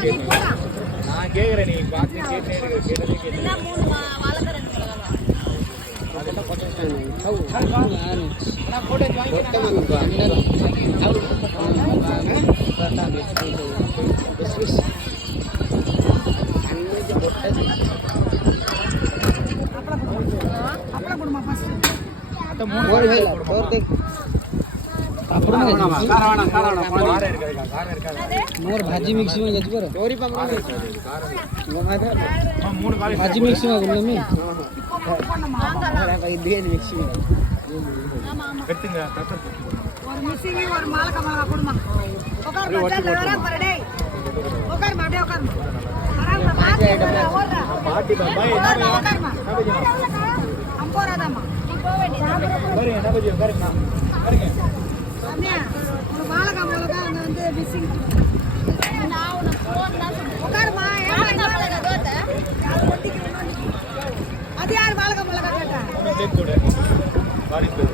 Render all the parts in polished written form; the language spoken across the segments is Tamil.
நான் கேக்குறேன் நீ பாத்து கேட்டதே கேட்டதே மூணு வாழைக்காய் ரெண்டு मोर भाजी मिक्स में जाती पर चोरी पकड़ा भाजी मिक्स में बोलने में भाई दे मिक्स में கட்டுங்க ஒரு மிக்ஸிங் ஒரு மாலக்கா மாலக்கா கொடுமா உட்கார் பச்சை வர பரடே உட்கார் மாட்டே உட்கார் ஆராம் பாட்டி ஓடுறா பாட்டி பாய் உட்கார்மா அம்போராதாமா இப்போ வேண்டி பாருங்க என்ன பஜ்ஜி பாருங்க பாருங்க அண்ணா ஒரு மாலக்கா மாலக்கா அங்க வந்து மிக்ஸிங் நான் உன போன் தான் உட்கார்மா ஏன் மாலக்கா தோத்த அது யார் மாலக்கா மாலக்கா கேட்டா ஒண்ணே கூட பாருங்க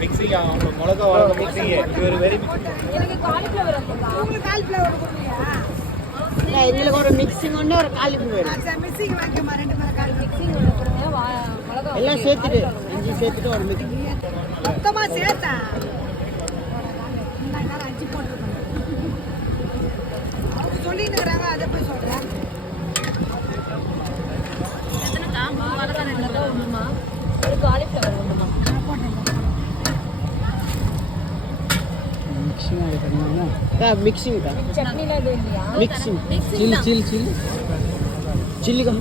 மிக்ஸிங் மிளகா வாங்க மிக்ஸிங் இது வெரி எனக்கு காலிஃப்ளவர் இருக்குதா உங்களுக்கு காலிஃப்ளவர் கொடுங்க இல்ல இதுல ஒரு மிக்ஸிங் ஒண்ணே ஒரு காலிஃப்ளவர் அச்சா மிக்ஸிங் வாங்கிமா ரெண்டு மர கால் மிக்ஸிங் ஒண்ணு கொடுங்க மிளகா எல்லாம் சேர்த்துட்டு இஞ்சி சேர்த்துட்டு ஒரு மிக்ஸிங் மொத்தமா சேர்த்தா இந்த நேரம் அஞ்சி போட்டுறேன் அவங்க சொல்லிட்டுறாங்க அத போய் சொல்றேன் எத்தனை காம்பு மிளகா ரெண்டுல ஒண்ணுமா ஒரு காலிஃப்ளவர் ஒண்ணுமா मिक्सिंग का चटनी ना दे दिया mixing chill chill chill chilli का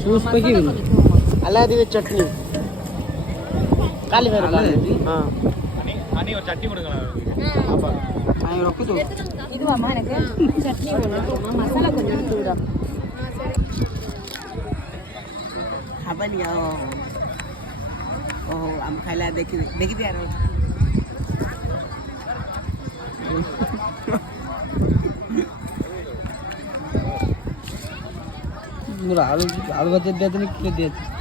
सूस पकी अलादी चटनी काली वेर हां அனி ஒரு சட்னி கொடுங்களா அப்பா நான் ரொக்கு தோ இதுவாமா எனக்கு சட்னி ஒண்ணு மசாலா கொஞ்சம் எடுத்து விடு खबर नहीं आओ ओह हम खाला देखी दिया रो आलू आलू बचे देते नहीं क्या देते